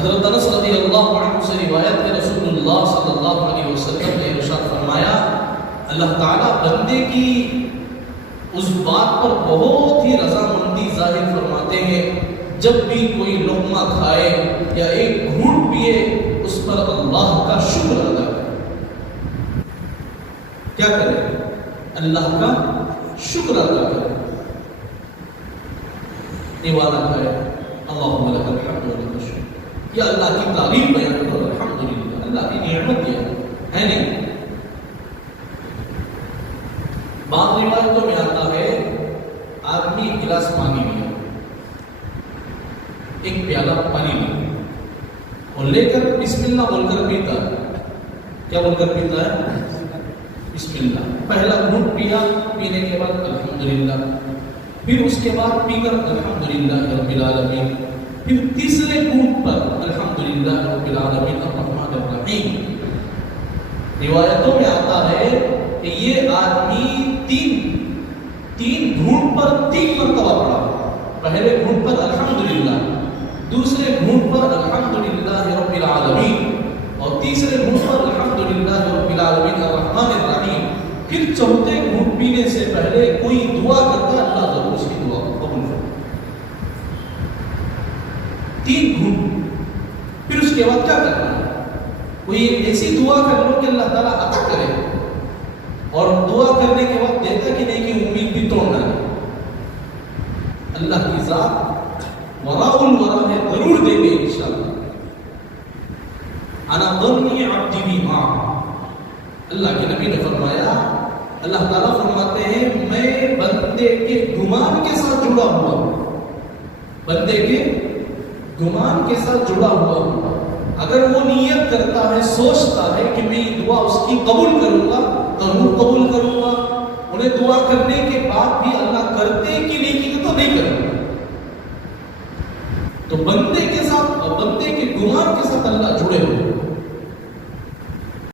حضرت انس رضی اللہ عنہ سے روایت ہے رسول اللہ صلی اللہ علیہ وسلم نے ارشاد فرمایا اللہ تعالیٰ بندے کی اس بات پر بہت ہی رضامندی ظاہر فرماتے ہیں جب بھی کوئی لقمہ کھائے یا ایک گھونٹ پیے اس پر اللہ کا شکر ادا کرے. کیا کرے؟ اللہ کا شکر ادا کرے. نوالا کھائے اللہم لک الحمد و لک الشکر, یا اللہ کی تعریف بیان کرو الحمدللہ, اللہ کی نعمت دیا ہے نہیں. بعض روایتوں میں آتا ہے آدمی ایک گلاس پانی لیا, ایک پیالہ پانی لیا اور لے کر بسم اللہ بول کر پیتا ہے. کیا بول کر پیتا ہے؟ بسم اللہ. پہلا گھونٹ پیا, پینے کے بعد الحمدللہ, پھر اس کے بعد پی کر الحمدللہ رب العالمین, پھر تیسرے گھونٹ پر الحمدللہ رب العالمین الرحمن الرحیم. روایتوں میں آتا ہے کہ یہ آدمی تین گھونٹ پر 3 مرتبہ پڑھا. پہلے گھونٹ پر الحمدللہ, دوسرے گھونٹ پر الحمدللہ رب العالمین, اور تیسرے گھونٹ پر الحمدللہ رب العالمین الرحمن الرحیم. پھر چوتھے گھونٹ پینے سے پہلے کوئی دعا کرتا ہے اللہ ضرور اس کی دعا کو قبول کرے. 3 گھونٹ. پھر اس کے بعد کیا کرنا ہے؟ کوئی ایسی دعا کر لو کہ اللہ تعالیٰ عطا کرے, اور دعا کرنے کے بعد دیتا کہ نہیں کہ امید بھی توڑنا ہے. اللہ کی ذات وراء الورا ہے, ضرور دیں گے انشاءاللہ. انا ظنی عبدی بما, اللہ کے نبی نے فرمایا, اللہ تعالیٰ فرماتے ہیں میں بندے کے گمان کے ساتھ جڑا ہوا ہوں, بندے کے گمان کے ساتھ جڑا ہوا ہوں. اگر وہ نیت کرتا ہے, سوچتا ہے کہ میں یہ دعا اس کی قبول کروں گا, ضرور قبول کروں گا. انہیں دعا کرنے کے بعد بھی اللہ کرتے کہ نہیں کی تو نہیں کروں گا. تو بندے کے ساتھ, بندے کے گمان کے ساتھ اللہ جڑے ہوئے.